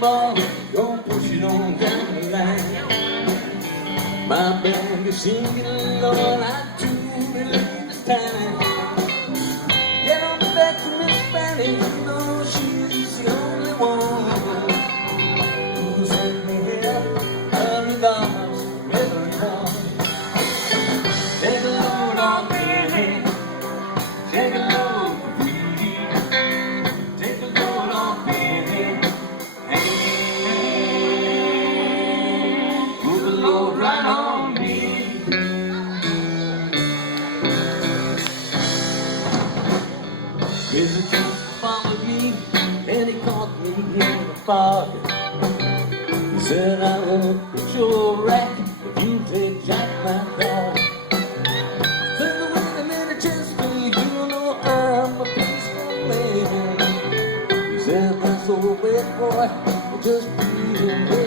Boy, don't push it on down the line. My band is singing, Lord, I do believe it's time. Get on back to Miss Fanny, you know she's the only one who's let me help her regards to everyone. Take a load on me, take a load for me, take a load on me. Right on me. Crazy just followed me, and he caught me in the fog. He said, I won't put your rack if you take Jack, my dog. I said, wait a minute, Chester, you know I'm a peaceful man. He said, that's so bad, boy, just be away.